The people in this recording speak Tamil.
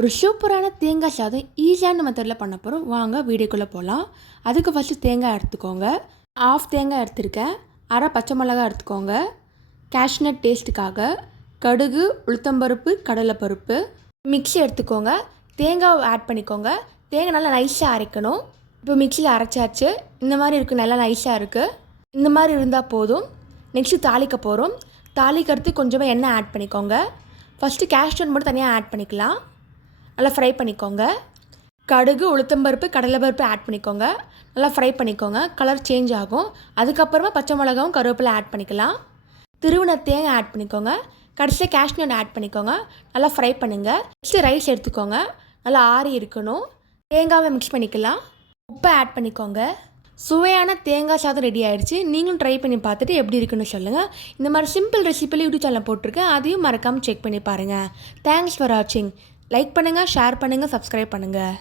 ஒரு சூப்பரான தேங்காய் சாதம் ஈஸியான மெத்தடில் பண்ண போகிறோம். வாங்க வீடியோக்குள்ளே போகலாம். அதுக்கு ஃபஸ்ட்டு தேங்காய் எடுத்துக்கோங்க. ஆஃப் தேங்காய் எடுத்துருக்கேன். அரை பச்சை மிளகாய் எடுத்துக்கோங்க. கேஷ்நட் டேஸ்ட்டுக்காக கடுகு, உளுத்தம்பருப்பு, கடலைப்பருப்பு, மிக்ஸி எடுத்துக்கோங்க. தேங்காய் ஆட் பண்ணிக்கோங்க. தேங்காய் நல்லா நைஸாக அரைக்கணும். இப்போ மிக்ஸியில் அரைச்சாச்சு. இந்த மாதிரி இருக்குது, நல்லா நைஸாக இருக்குது. இந்த மாதிரி இருந்தால் போதும். நெக்ஸ்ட்டு தாளிக்க போகிறோம். தாளிக்கிறதுக்கு கொஞ்சமாக எண்ணெய் ஆட் பண்ணிக்கோங்க. ஃபஸ்ட்டு கேஷ்நட் மட்டும் தனியாக ஆட் பண்ணிக்கலாம். நல்லா ஃப்ரை பண்ணிக்கோங்க. கடுகு, உளுத்தம்பருப்பு, கடலைப்பருப்பு ஆட் பண்ணிக்கோங்க. நல்லா ஃப்ரை பண்ணிக்கோங்க. கலர் சேஞ்ச் ஆகும். அதுக்கப்புறமா பச்சை மிளகாவும் கருவேப்பிலை ஆட் பண்ணிக்கலாம். திருவின தேங்காய் ஆட் பண்ணிக்கோங்க. கடைசியாக கேஷ்நட் ஆட் பண்ணிக்கோங்க. நல்லா ஃப்ரை பண்ணுங்கள். நெக்ஸ்ட்டு ரைஸ் எடுத்துக்கோங்க. நல்லா ஆறி இருக்கணும். தேங்காவை மிக்ஸ் பண்ணிக்கலாம். உப்பை ஆட் பண்ணிக்கோங்க. சுவையான தேங்காய் சாதம் ரெடி ஆகிடுச்சு. நீங்களும் ட்ரை பண்ணி பார்த்துட்டு எப்படி இருக்குன்னு சொல்லுங்கள். இந்த மாதிரி சிம்பிள் ரெசிபியில் யூடியூப் சேனல் போட்டிருக்கேன். அதையும் மறக்காமல் செக் பண்ணி பாருங்கள். தேங்க்ஸ் ஃபார் வாட்சிங். லைக் பண்ணுங்கள், ஷேர் பண்ணுங்கள், சப்ஸ்கிரைப் பண்ணுங்கள்.